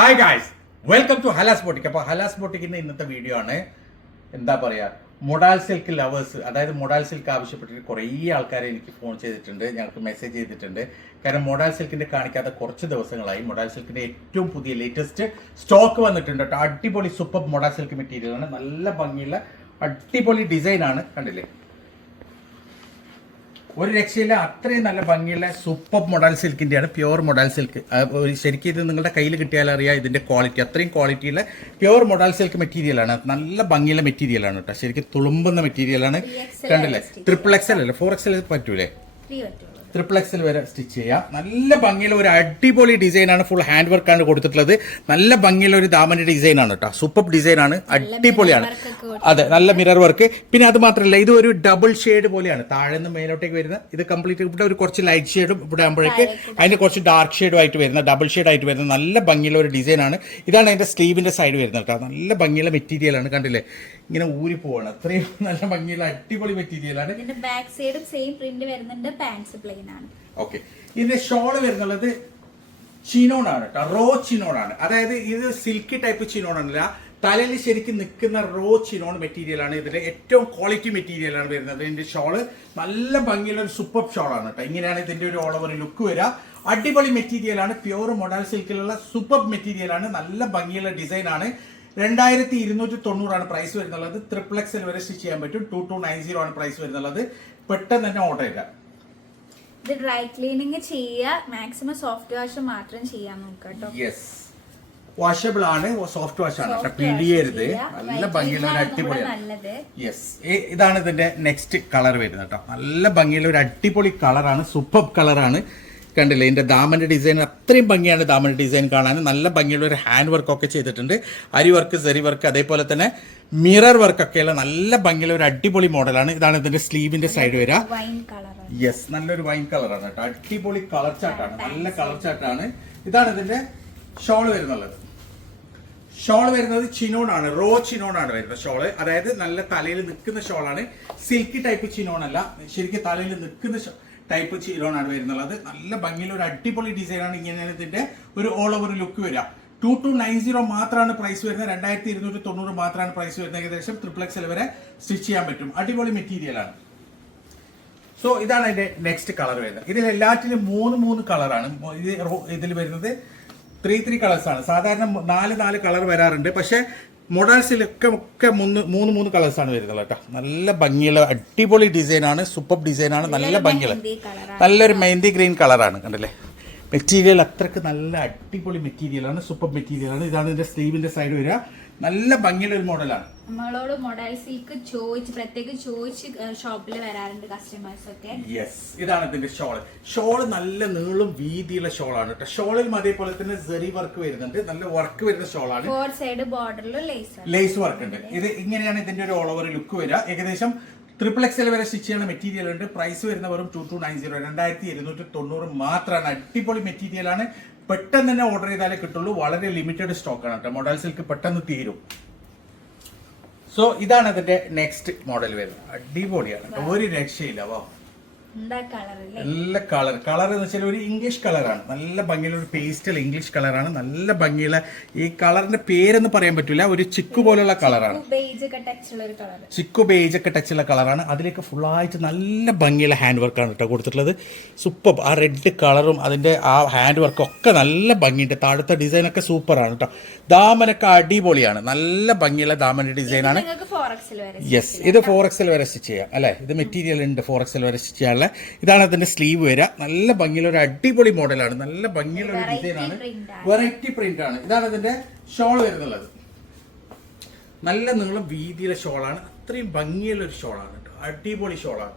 Hi guys welcome to Hala's boutique അപ്പോൾ ഹലാസ് ബോട്ടിക്കിന്റെ ഇന്നത്തെ വീഡിയോ ആണ്. എന്താ പറയാ മൊഡാൽ സിൽക്ക് ലവേഴ്സ് അതായത് മൊഡാൽ സിൽക്ക് ആവശ്യപ്പെട്ടിട്ട് കുറേ ആൾക്കാരെ എനിക്ക് ഫോൺ ചെയ്തിട്ടുണ്ട് ഞങ്ങൾക്ക് മെസ്സേജ് ചെയ്തിട്ടുണ്ട്. കാരണം മൊഡാൽ സിൽക്കിന്റെ കാണിക്കാത്ത കുറച്ച് ദിവസങ്ങളായി മൊഡാൽ സിൽക്കിന്റെ ഏറ്റവും പുതിയ ലേറ്റസ്റ്റ് സ്റ്റോക്ക് വന്നിട്ടുണ്ട് കേട്ടോ. അടിപൊളി സൂപ്പർ മൊഡാൽ സിൽക്ക് മെറ്റീരിയലാണ് നല്ല ഭംഗിയുള്ള അടിപൊളി ഡിസൈനാണ് കണ്ടില്ലേ? ഒരു രക്ഷയില്ല അത്രയും നല്ല ഭംഗിയുള്ള സൂപ്പർ മൊഡൽ സിൽക്കിന്റെയാണ് പ്യുവർ മൊഡൽ സിൽക്ക് ശരിക്കും ഇത് നിങ്ങളുടെ കയ്യിൽ കിട്ടിയാൽ അറിയാം ഇതിന്റെ ക്വാളിറ്റി അത്രയും ക്വാളിറ്റിയുള്ള പ്യുവർ മൊഡൽ സിൽക്ക് മെറ്റീരിയലാണ് നല്ല ഭംഗിയുള്ള മെറ്റീരിയലാണ് കേട്ടോ ശരിക്കും തുളുമ്പുന്ന മെറ്റീരിയലാണ് കണ്ടില്ലേ? ട്രിപ്പിൾ എക്സൽ അല്ലേ? ഫോർ എക്സൽ പറ്റൂലേ? ത്രീ പറ്റുള്ളൂ ട്രിപ്പിൾ വരെ സ്റ്റിച്ച് ചെയ്യാം. നല്ല ഭംഗിയുള്ള ഒരു അടിപൊളി ഡിസൈനാണ് ഫുൾ ഹാൻഡ് വർക്കാണ് കൊടുത്തിട്ടുള്ളത്. നല്ല ഭംഗിയുള്ള ഒരു ദാമന്റെ ഡിസൈനാണ് കേട്ടോ. സൂപ്പർ ഡിസൈനാണ് അടിപൊളിയാണ്. അതെ നല്ല മിറർ വർക്ക് പിന്നെ അത് മാത്രമല്ല ഇത് ഒരു ഡബിൾ ഷെയ്ഡ് പോലെയാണ്. താഴെ നിന്ന് മേലോട്ടേക്ക് വരുന്ന ഇത് കംപ്ലീറ്റ് ഇവിടെ ഒരു കുറച്ച് ലൈറ്റ് ഷെയ്ഡും ഇവിടെ ആകുമ്പോഴേക്ക് അതിന് കുറച്ച് ഡാർക്ക് ഷെയ്ഡും ആയിട്ട് വരുന്ന ഡബിൾ ഷെയ്ഡ് ആയിട്ട് വരുന്ന നല്ല ഭംഗിയുള്ള ഒരു ഡിസൈനാണ് ഇതാണ് അതിന്റെ സ്ലീവിന്റെ സൈഡ് വരുന്നത് കേട്ടോ. നല്ല ഭംഗിയുള്ള മെറ്റീരിയലാണ് കണ്ടില്ലേ? ഇങ്ങനെ ഊരി പോവാണ്. അത്രയും നല്ല ഭംഗിയുള്ള അടിപൊളി മെറ്റീരിയലാണ് ബാക്ക് സൈഡും സെയിം പ്രിന്റ് വരുന്നുണ്ട്. പാൻസ് പ്ലെയിൻ ആണ് ഓക്കെ. ഇതിന്റെ ഷോൾ വരുന്നുള്ളത് ചിനോൺ ആണ് കേട്ടോ. റോ ചിനോൺ ആണ് അതായത് ഇത് സിൽക്കി ടൈപ്പ് ചിനോൺ അല്ല തലയിൽ ശരിക്കും നിൽക്കുന്ന റോ ചിനോൺ മെറ്റീരിയൽ ആണ് ഇതിന്റെ ഏറ്റവും ക്വാളിറ്റി മെറ്റീരിയൽ ആണ് വരുന്നത്. ഇതിന്റെ ഷോൾ നല്ല ഭംഗിയുള്ള ഒരു സൂപ്പർ ഷോൾ ആണ് കേട്ടോ. ഇങ്ങനെയാണ് ഇതിന്റെ ഒരു ഓൾ ഓവർ ലുക്ക് വരിക അടിപൊളി മെറ്റീരിയൽ ആണ് പ്യുവർ മൊഡൽ സിൽക്കിലുള്ള സൂപ്പർ മെറ്റീരിയൽ ആണ് നല്ല ഭംഗിയുള്ള ഡിസൈൻ ആണ് രണ്ടായിരത്തി ഇരുന്നൂറ്റി തൊണ്ണൂറാണ് പ്രൈസ് വരുന്നുള്ളത് ത്രിപ്ലക്സിൽ വരെ സ്റ്റിച്ച് ചെയ്യാൻ പറ്റും. ടു ടു നയൻ സീറോ ആണ് പ്രൈസ് വരുന്നുള്ളത്. പെട്ടെന്ന് തന്നെ ഓർഡർ ചെയ്യുക ഇത് ഡ്രൈ ക്ലീനിങ് ചെയ്യുക. മാക്സിമം സോഫ്റ്റ് വാഷ് മാത്രം ചെയ്യാൻ നോക്കുക കേട്ടോ. യെസ് വാഷബിൾ ആണ്. സോഫ്റ്റ് വാഷ് ആണ്. പിടിയരുത് പിഴിയരുത്. നല്ല ഭംഗിയുള്ള ഒരു അടിപൊളി യെസ് ഇതാണ് ഇതിന്റെ നെക്സ്റ്റ് കളർ വരുന്നത് കേട്ടോ. നല്ല ഭംഗിയുള്ള ഒരു അടിപൊളി കളറാണ് സൂപ്പർ കളറാണ് കണ്ടില്ലേ? ഇതിന്റെ ദാമന്റെ ഡിസൈൻ അത്രയും ഭംഗിയാണ് ദാമന്റെ ഡിസൈൻ കാണാൻ. നല്ല ഭംഗിയുള്ള ഒരു ഹാൻഡ് വർക്ക് ഒക്കെ ചെയ്തിട്ടുണ്ട്. അരി വർക്ക് സെറി വർക്ക് അതേപോലെ തന്നെ മിറർ വർക്കൊക്കെയുള്ള നല്ല ഭംഗിയുള്ള ഒരു അടിപൊളി മോഡലാണ് ഇതാണ് ഇതിന്റെ സ്ലീവിന്റെ സൈഡ് വരിക. യെസ് നല്ലൊരു വൈൻ കളറാണ് കേട്ടോ. അടിപൊളി കളർ ചാട്ടാണ് നല്ല കളർ ചാട്ടാണ് ഇതാണ് ഇതിന്റെ ഷോൾ വരുന്നുള്ളത്. ഷോൾ വരുന്നത് ചിനോൺ ആണ്. റോ ചിനോൺ ആണ് വരുന്നത് ഷോൾ അതായത് നല്ല തലയിൽ നിൽക്കുന്ന ഷോളാണ് സിൽക്കി ടൈപ്പ് ചിനോൺ അല്ല. ശരിക്കും തലയിൽ നിൽക്കുന്ന ടൈപ്പ് ആണ് വരുന്നുള്ളത്. നല്ല ഭംഗിയിൽ ഒരു അടിപൊളി ഡിസൈൻ ആണ് ഇങ്ങനെയാണ് ഒരു ഓൾ ഓവർ ലുക്ക് വരിക ടു ടു നയൻ സീറോ മാത്രമാണ് പ്രൈസ് വരുന്നത്. രണ്ടായിരത്തി ഇരുന്നൂറ്റി തൊണ്ണൂറ് മാത്രമാണ് പ്രൈസ് വരുന്നത്. ഏകദേശം ട്രിപ്പിൾ എക്സൽ വരെ സ്റ്റിച്ച് ചെയ്യാൻ പറ്റും. അടിപൊളി മെറ്റീരിയൽ ആണ്. സോ ഇതാണ് അതിന്റെ നെക്സ്റ്റ് കളർ വരുന്നത്. ഇതിൽ എല്ലാറ്റിലും മൂന്ന് മൂന്ന് കളറാണ് ഇത് ഇതിൽ വരുന്നത് ത്രീ ത്രീ കളേഴ്സ് ആണ്. സാധാരണ നാല് നാല് കളർ വരാറുണ്ട്. പക്ഷേ മൊഡൽസിലൊക്കെ ഒക്കെ മൂന്ന് മൂന്ന് മൂന്ന് കളേഴ്സ് ആണ് വരുന്നത് കേട്ടോ. നല്ല ഭംഗിയുള്ള അടിപൊളി ഡിസൈനാണ് സൂപ്പർ ഡിസൈനാണ് നല്ല ഭംഗിയുള്ള. നല്ലൊരു മെഹന്തി ഗ്രീൻ കളറാണ് കണ്ടല്ലേ? മെറ്റീരിയൽ അത്രയ്ക്ക് നല്ല അടിപൊളി മെറ്റീരിയലാണ് സൂപ്പർ മെറ്റീരിയലാണ് ഇതാണ് ഇതിന്റെ സ്ലീവിന്റെ സൈഡ് വരിക. നല്ല ഭംഗിയുള്ള ഒരു മോഡലാണ്. നമ്മളോട് മോഡൽ സിൽക്ക് ചോദിച്ച് പ്രത്യേകം ചോദിച്ച് ഷോപ്പിൽ വരാറുണ്ട് കസ്റ്റമേഴ്സ് ഒക്കെ. യെസ് ഇതാണ് ഇതിന്റെ ഷോൾ ഷോൾ നല്ല നീളും വീതിയുള്ള ഷോൾ ആണ് കേട്ടോ. ഷോളിലും അതേപോലെ തന്നെ സെറി വർക്ക് വരുന്നുണ്ട്. നല്ല വർക്ക് വരുന്ന ഷോൾ ആണ്. ഫോർ സൈഡ് ബോർഡറിൽ ലേസ് ലേസ് വർക്ക് ഉണ്ട്. ഇത് ഇങ്ങനെയാണ് ഇതിന്റെ ഒരു ഓൾ ഓവർ ലുക്ക് വരിക. ഏകദേശം ട്രിപ്പിൾ എക്സ് എൽ വരെ സ്റ്റിച്ച് ചെയ്യുന്ന മെറ്റീരിയൽ ഉണ്ട്. പ്രൈസ് വരുന്ന വെറും ടു ടു നയൻ സീറോ രണ്ടായിരത്തി ഇരുന്നൂറ്റി തൊണ്ണൂറ് മാത്രമാണ്. അടിപൊളി മെറ്റീരിയൽ ആണ്. പെട്ടെന്ന് തന്നെ ഓർഡർ ചെയ്താലേ കിട്ടുള്ളൂ. വളരെ ലിമിറ്റഡ് സ്റ്റോക്ക് ആണ് കേട്ടോ. മോഡൽ സിൽക്ക് പെട്ടെന്ന് തീരും. സോ ഇതാണ് അതിന്റെ നെക്സ്റ്റ് മോഡൽ വരുന്നത്. അടിപൊളിയാണ്. ഒരു രക്ഷയില്ല. വാ. നല്ല കളർ കളർ എന്ന് വെച്ചാൽ ഒരു ഇംഗ്ലീഷ് കളറാണ് നല്ല ഭംഗിയുള്ള ഒരു പേസ്റ്റൽ ഇംഗ്ലീഷ് കളറാണ് നല്ല ഭംഗിയുള്ള ഈ കളറിന്റെ പേരെന്ന് പറയാൻ പറ്റില്ല ഒരു ചിക്കു പോലുള്ള കളറാണ് ബേജ് ഒക്കെ ടച്ച് ഉള്ള ഒരു കളർ ചിക്കു ബേജ് ഒക്കെ ടച്ചുള്ള കളറാണ് അതിലേക്ക് ഫുൾ ആയിട്ട് നല്ല ഭംഗിയുള്ള ഹാൻഡ് വർക്കാണ് കേട്ടോ കൊടുത്തിട്ടുള്ളത്. സൂപ്പർ ആ റെഡ് കളറും അതിന്റെ ആ ഹാൻഡ് വർക്കും ഒക്കെ നല്ല ഭംഗിയുണ്ട്. താഴത്തെ ഡിസൈനൊക്കെ സൂപ്പറാണ് കേട്ടോ ദാമനൊക്കെ അടിപൊളിയാണ്. നല്ല ഭംഗിയുള്ള ദാമന്റെ ഡിസൈനാണ് യെസ് ഇത് ഫോർ എക്സൽ വരെ സ്റ്റിച്ച് ചെയ്യാം. അല്ലേ? ഇത് മെറ്റീരിയൽ ഉണ്ട് ഫോർ എക്സൽ വരെ സ്റ്റിച്ച് ചെയ്യാനുള്ള ഇതാണ് അതിന്റെ സ്ലീവ് വരിക. നല്ല ഭംഗിയുള്ള ഒരു അടിപൊളി മോഡലാണ്. നല്ല ഭംഗിയുള്ള ഒരു ഡിസൈനാണ് ഡിസൈൻ ആണ്. വെറൈറ്റി പ്രിന്റ് ആണ്. ഇതാണ് അതിന്റെ ഷോൾ വരുന്നുള്ളത്. നല്ല നീളം വീതിയുള്ള ഷോളാണ്. അത്രയും ഭംഗിയുള്ള ഒരു ഷോളാണ് അടിപൊളി ഷോളാണ്.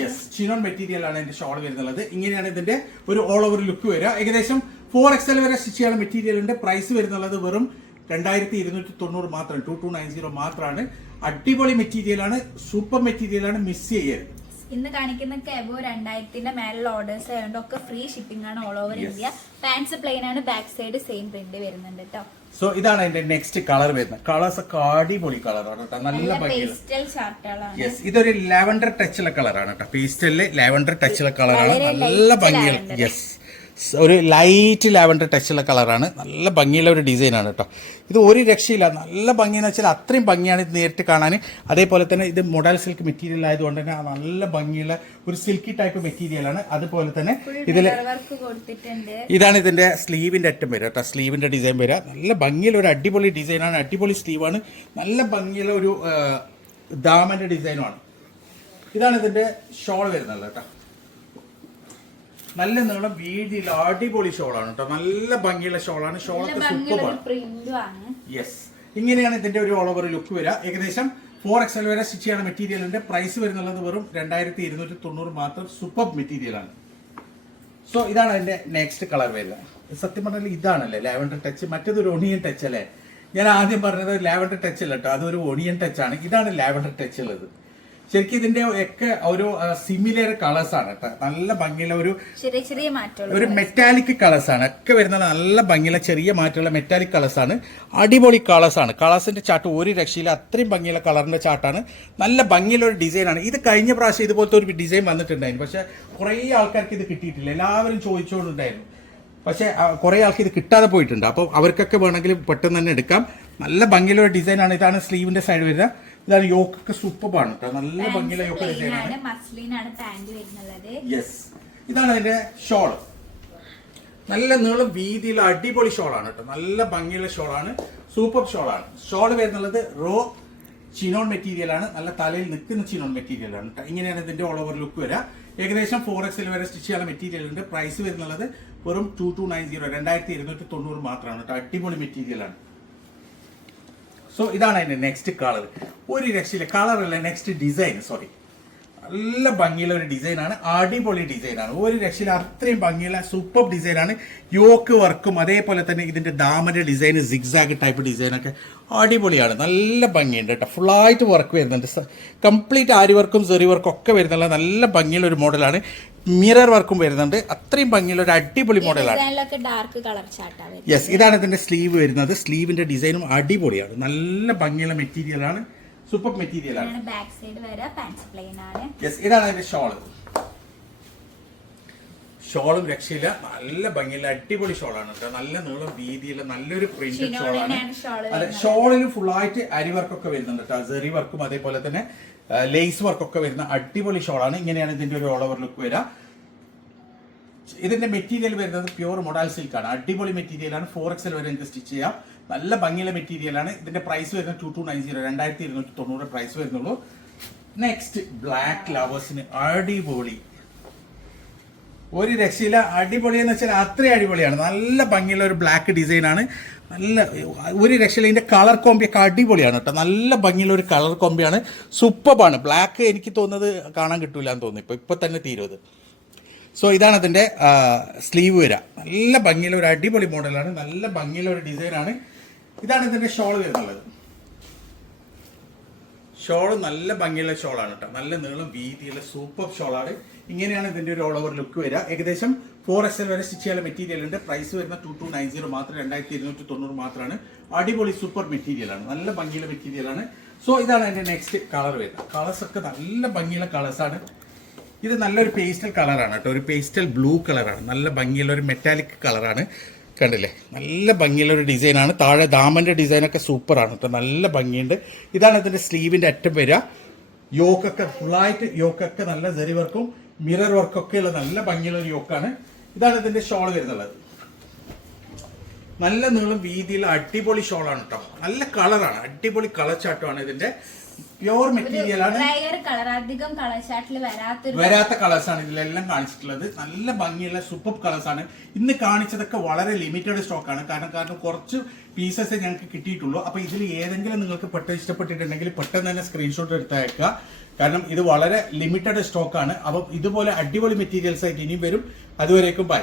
യെസ് ചിനോൺ മെറ്റീരിയൽ ആണ്. ഇതിന്റെ ഷോൾ വരുന്നുള്ളത്. ഇങ്ങനെയാണ് ഇതിന്റെ ഒരു ഓൾ ഓവർ ലുക്ക് വരിക. ഏകദേശം ഫോർ എക്സൽ വരെ സ്റ്റിച്ച് ചെയ്യാനുള്ള മെറ്റീരിയലിന്റെ പ്രൈസ് വരുന്നുള്ളത് വെറും രണ്ടായിരത്തി ഇരുന്നൂറ്റി തൊണ്ണൂറ് മാത്രം ടു ടു നയൻ സീറോ മാത്രമാണ്. അടിപൊളി മെറ്റീരിയലാണ് സൂപ്പർ മെറ്റീരിയലാണ് മിസ് ചെയ്യരുത്. ഇന്ന് കാണിക്കുന്ന കെബോ രണ്ടായിരത്തിന്റെ മേലുള്ള ഓർഡേഴ്സ് ആയതുകൊണ്ട് ഒക്കെ ഫ്രീ ഷിപ്പിംഗ് ആണ് all over India pants plain ആണ് ബാക്ക് സൈഡ് സെയിം പ്രിന്റ് വരുന്നുണ്ട് കേട്ടോ സോ ഇതാണ് അതിന്റെ നെക്സ്റ്റ് കളർ വരുന്നത്. കളേഴ്സ് ഒക്കെ അടിപൊളി കളറാണ് കേട്ടോ നല്ല പേസ്റ്റൽ യെസ് ഇതൊരു ലാവൻഡർ ടച്ചുള്ള കളറാണ് കേട്ടോ പേസ്റ്റലിൽ ലാവൻഡർ ടച്ചുള്ള കളറാണ് നല്ല ഭംഗിയാണ് യെസ് ഒരു ലൈറ്റ് ലാവൻഡർ ടച്ചുള്ള കളറാണ് നല്ല ഭംഗിയുള്ള ഒരു ഡിസൈനാണ് കേട്ടോ ഇത് ഒരു രക്ഷയില്ല. നല്ല ഭംഗിയെന്ന് വെച്ചാൽ അത്രയും ഭംഗിയാണ് ഇത് നേരിട്ട് കാണാൻ. അതേപോലെ തന്നെ ഇത് മൊഡൽ സിൽക്ക് മെറ്റീരിയൽ ആയതുകൊണ്ട് തന്നെ നല്ല ഭംഗിയുള്ള ഒരു സിൽക്കി ടൈപ്പ് മെറ്റീരിയലാണ് അതുപോലെ തന്നെ ഇതിൽ ഇതാണ് ഇതിന്റെ സ്ലീവിന്റെ അറ്റം വരിക കേട്ടോ സ്ലീവിന്റെ ഡിസൈൻ വരിക നല്ല ഭംഗിയുള്ള ഒരു അടിപൊളി ഡിസൈനാണ് അടിപൊളി സ്ലീവാണ് നല്ല ഭംഗിയുള്ള ഒരു ദാമന്റെ ഡിസൈനുമാണ് ഇതാണ് ഇതിന്റെ ഷോൾ വരുന്നത് കേട്ടോ നല്ല നീളം വീതിയിൽ അടിപൊളി ഷോളാണ് കേട്ടോ നല്ല ഭംഗിയുള്ള ഷോളാണ്. ആണ് ഷോളൊക്കെ സൂപ്പറാണ് യെസ് ഇങ്ങനെയാണ് ഇതിന്റെ ഒരു ഓൾ ഓവർ ലുക്ക് വരിക ഏകദേശം ഫോർ എക്സൽ വരെ സ്റ്റിച്ച് ചെയ്യുന്ന മെറ്റീരിയലിന്റെ പ്രൈസ് വരുന്നുള്ളത് വെറും രണ്ടായിരത്തി ഇരുന്നൂറ്റി തൊണ്ണൂറ് മാത്രം സൂപ്പർ മെറ്റീരിയലാണ് സോ ഇതാണ് അതിന്റെ നെക്സ്റ്റ് കളർ വരുന്നത് സത്യം പറഞ്ഞാൽ ഇതാണല്ലേ ലാവൻഡർ ടച്ച് മറ്റേതൊരു ഒണിയൻ ടച്ച് അല്ലേ? ഞാൻ ആദ്യം പറഞ്ഞത് ലാവൻഡർ ടച്ച് അല്ല കേട്ടോ അതൊരു ഒണിയൻ ടച്ച് ആണ്. ഇതാണ് ലാവൻഡർ ടച്ച് ഉള്ളത്. ശരിക്കും ഇതിന്റെ ഒക്കെ ഒരു സിമിലർ കളേഴ്സ് ആണ് കേട്ടോ. നല്ല ഭംഗിയുള്ള ഒരു ചെറിയ ചെറിയ മാറ്റമുള്ള ഒരു മെറ്റാലിക് കളേഴ്സ് ആണ്. ഒക്കെ വരുന്ന നല്ല ഭംഗിയുള്ള ചെറിയ മാറ്റമുള്ള മെറ്റാലിക് കളേഴ്സ് ആണ്. അടിപൊളി കളേഴ്സ് ആണ്. കളേഴ്സിന്റെ ചാട്ട് ഒരു രക്ഷയില്ല. അത്രയും ഭംഗിയുള്ള കളറിന്റെ ചാട്ടാണ്. നല്ല ഭംഗിയുള്ള ഒരു ഡിസൈൻ ആണ്. ഇത് കഴിഞ്ഞ പ്രാവശ്യം ഇതുപോലത്തെ ഒരു ഡിസൈൻ വന്നിട്ടുണ്ടായിരുന്നു. പക്ഷെ കുറേ ആൾക്കാർക്ക് ഇത് കിട്ടിയിട്ടില്ല. എല്ലാവരും ചോദിച്ചുകൊണ്ടുണ്ടായിരുന്നു. പക്ഷേ കുറേ ആൾക്ക് ഇത് കിട്ടാതെ പോയിട്ടുണ്ട്. അപ്പോൾ അവർക്കൊക്കെ വേണമെങ്കിൽ പെട്ടെന്ന് തന്നെ എടുക്കാം. നല്ല ഭംഗിയുള്ള ആണ്. ഇതാണ് സ്ലീവിന്റെ സൈഡ് വരുന്നത്. ഇതാണ് യോക്കൊക്കെ സൂപ്പറാണ് കേട്ടോ നല്ല ഭംഗിയുള്ള യോക്ക് പാന്റ് യെസ് ഇതാണ് അതിന്റെ ഷോൾ നല്ല നീളം വീതിയുള്ള അടിപൊളി ഷോളാണ് കേട്ടോ നല്ല ഭംഗിയുള്ള ഷോളാണ് സൂപ്പർ ഷോളാണ് ഷോൾ വരുന്നുള്ളത് റോ ചിനോൺ മെറ്റീരിയൽ ആണ്. നല്ല തലയിൽ നിൽക്കുന്ന ചിനോൺ മെറ്റീരിയലാണ് കേട്ടോ ഇങ്ങനെയാണ് ഇതിന്റെ ഓൾ ഓവർ ലുക്ക് വരിക ഏകദേശം ഫോർ എക്സിൽ വരെ സ്റ്റിച്ച് ചെയ്യാനുള്ള മെറ്റീരിയൽ ഉണ്ട്. പ്രൈസ് വരുന്നുള്ളത് വെറും ടു ടു നയൻ സീറോ രണ്ടായിരത്തി ഇരുന്നൂറ്റി തൊണ്ണൂറ് മാത്രമാണ് കേട്ടോ അടിപൊളി മെറ്റീരിയൽ ആണ്. സോ ഇതാണ് അതിന്റെ നെക്സ്റ്റ് കളർ ഒരു രക്ഷയില്ല. കളറല്ല നെക്സ്റ്റ് ഡിസൈൻ സോറി നല്ല ഭംഗിയുള്ള ഒരു ഡിസൈനാണ് അടിപൊളി ഡിസൈനാണ് ഒരു രക്ഷയില്ല അത്രയും ഭംഗിയുള്ള സൂപ്പർ ഡിസൈനാണ് യോക്ക് വർക്കും അതേപോലെ തന്നെ ഇതിന്റെ ദാമന്റെ ഡിസൈൻ സിഗ്സാഗ് ടൈപ്പ് ഡിസൈനൊക്കെ അടിപൊളിയാണ്. നല്ല ഭംഗിയുണ്ട് കേട്ടോ. ഫുള്ളായിട്ട് വർക്ക് വരുന്നുണ്ട്. കംപ്ലീറ്റ് ആരി വർക്കും സെറി വർക്കും ഒക്കെ വരുന്നുള്ള നല്ല ഭംഗിയുള്ള ഒരു മോഡലാണ് മിറർ വർക്കും വരുന്നുണ്ട്. അത്രയും ഭംഗിയുള്ള ഒരു അടിപൊളി മോഡലാണ് ഡാർക്ക് കളർ യെസ് ഇതാണ് ഇതിന്റെ സ്ലീവ് വരുന്നത്. സ്ലീവിന്റെ ഡിസൈനും അടിപൊളിയാണ്. നല്ല ഭംഗിയുള്ള മെറ്റീരിയൽ ആണ്. സൂപ്പർ മെറ്റീരിയൽ ആണ്. ഇതാണ് ബാക്ക് സൈഡ് വരെ പാൻസ് പ്ലെയിൻ ആണ്. യെസ് ഇതാണ് അതിന്റെ ഷോൾ ഷോളും രക്ഷയില്ല. നല്ല ഭംഗിയുള്ള അടിപൊളി ഷോളാണ് കേട്ടോ. നല്ല നീളം വീതിയുള്ള നല്ലൊരു പ്രിന്റഡ് ഷോളാണ് അതെ. ഷോളിൽ ഫുള്ളായിട്ട് അരി വർക്കൊക്കെ വരുന്നുണ്ട് കേട്ടോ. സെറി വർക്കും അതേപോലെ തന്നെ. ലേസ് വർക്ക് ഒക്കെ വരുന്ന അടിപൊളി ഷോളാണ് ഇങ്ങനെയാണ് ഇതിന്റെ ഒരു ഓൾ ഓവർ ലുക്ക് വരിക. ഇതിന്റെ മെറ്റീരിയൽ വരുന്നത് പ്യൂർ മൊഡാൽ സിൽക്ക് ആണ്. അടിപൊളി മെറ്റീരിയൽ ആണ്. ഫോർ എക്സൽ വരെ നിങ്ങൾക്ക് സ്റ്റിച്ച് ചെയ്യാം. നല്ല ഭംഗിയുള്ള മെറ്റീരിയൽ ആണ്. ഇതിന്റെ പ്രൈസ് വരുന്നത് ടു ടു നയൻ സീറോ രണ്ടായിരത്തി ഇരുന്നൂറ്റി തൊണ്ണൂറ് പ്രൈസ് വരുന്നുള്ളൂ. നെക്സ്റ്റ് ബ്ലാക്ക് ലവേഴ്സിന് അടിപൊളി ഒരു രക്ഷയില്ല. അടിപൊളിയെന്ന് വെച്ചാൽ അത്രയും അടിപൊളിയാണ്. നല്ല ഭംഗിയുള്ള ഒരു ബ്ലാക്ക് ഡിസൈൻ ആണ്. നല്ല ഒരു രക്ഷയില്ല. ഇതിന്റെ കളർ കോമ്പിയൊക്കെ അടിപൊളിയാണ് കേട്ടോ നല്ല ഭംഗിയുള്ള ഒരു കളർ കോമ്പിയാണ് സൂപ്പറാണ് ബ്ലാക്ക് എനിക്ക് തോന്നുന്നത് കാണാൻ കിട്ടൂല എന്ന് തോന്നുന്നു. ഇപ്പോൾ ഇപ്പോൾ തന്നെ തീരുവത് സോ ഇതാണ് അതിന്റെ സ്ലീവ് വരിക നല്ല ഭംഗിയുള്ള ഒരു അടിപൊളി മോഡലാണ് നല്ല ഭംഗിയുള്ള ഒരു ഡിസൈനാണ് ഇതാണ് ഇതിന്റെ ഷോൾ വരുന്നുള്ളത് ഷോൾ നല്ല ഭംഗിയുള്ള ഷോളാണ് കേട്ടോ. നല്ല നീളം വീതിയുള്ള സൂപ്പർ ഷോളാണ്. ഇങ്ങനെയാണ് ഇതിന്റെ ഒരു ഓൾ ഓവർ ലുക്ക് വരിക. ഏകദേശം ഫോർ എക്സ് എൽ വരെ സ്റ്റിച്ച് ചെയ്യാൻ മെറ്റീരിയൽ ഉണ്ട്. പ്രൈസ് വരുന്ന ടു ടു നയൻ സീറോ മാത്രം രണ്ടായിരത്തി ഇരുന്നൂറ്റി തൊണ്ണൂറ് മാത്രമാണ്. അടിപൊളി സൂപ്പർ മെറ്റീരിയലാണ് നല്ല ഭംഗിയുള്ള മെറ്റീരിയലാണ് സോ ഇതാണ് അതിന്റെ നെക്സ്റ്റ് കളർ വരുന്നത്. കളേഴ്സ് ഒക്കെ നല്ല ഭംഗിയുള്ള കളേഴ്സ് ആണ്. ഇത് നല്ലൊരു പേസ്റ്റൽ കളറാണ് കേട്ടോ. ഒരു പേസ്റ്റൽ ബ്ലൂ കളറാണ് നല്ല ഭംഗിയുള്ള ഒരു മെറ്റാലിക് കളറാണ് കണ്ടില്ലേ? നല്ല ഭംഗിയുള്ള ഒരു ഡിസൈനാണ്. താഴെ ദാമന്റെ ഡിസൈനൊക്കെ സൂപ്പറാണ് കേട്ടോ. നല്ല ഭംഗിയുണ്ട്. ഇതാണ് ഇതിന്റെ സ്ലീവിന്റെ അറ്റം വരിക. യോക്കൊക്കെ ഫുള്ളായിട്ട് യോക്കൊക്കെ നല്ല ജരി വർക്കും മിറർ വർക്കൊക്കെ ഉള്ള നല്ല ഭംഗിയുള്ള ഒരു യോക്കാണ്. ഇതാണ് ഇതിന്റെ ഷോൾ വരുന്നുള്ളത്. നല്ല നീളം വീതിയുള്ള അടിപൊളി ഷോളാണ് കേട്ടോ. നല്ല കളറാണ് അടിപൊളി കളർ ചാട്ടമാണ് ഇതിന്റെ പ്യോർ മെറ്റീരിയൽ ആണ്. റയർ കളർ അധികം കളർ വരാത്ത കളേഴ്സ് ആണ് ഇതിലെല്ലാം കാണിച്ചിട്ടുള്ളത്. നല്ല ഭംഗിയുള്ള സൂപ്പർ കളേഴ്സ് ആണ്. ഇന്ന് കാണിച്ചതൊക്കെ വളരെ ലിമിറ്റഡ് സ്റ്റോക്ക് ആണ്. കാരണം കാരണം കുറച്ച് പീസസ് ഞങ്ങൾക്ക് കിട്ടിയിട്ടുള്ളൂ. അപ്പൊ ഇതിൽ ഏതെങ്കിലും നിങ്ങൾക്ക് പെട്ടെന്ന് ഇഷ്ടപ്പെട്ടിട്ടുണ്ടെങ്കിൽ പെട്ടെന്ന് തന്നെ സ്ക്രീൻഷോട്ട് എടുത്തയക്കുക. കാരണം ഇത് വളരെ ലിമിറ്റഡ് സ്റ്റോക്ക് ആണ്. അപ്പം ഇതുപോലെ അടിപൊളി മെറ്റീരിയൽസ് ആയിട്ട് ഇനിയും വരും. അതുവരേക്കും ബൈ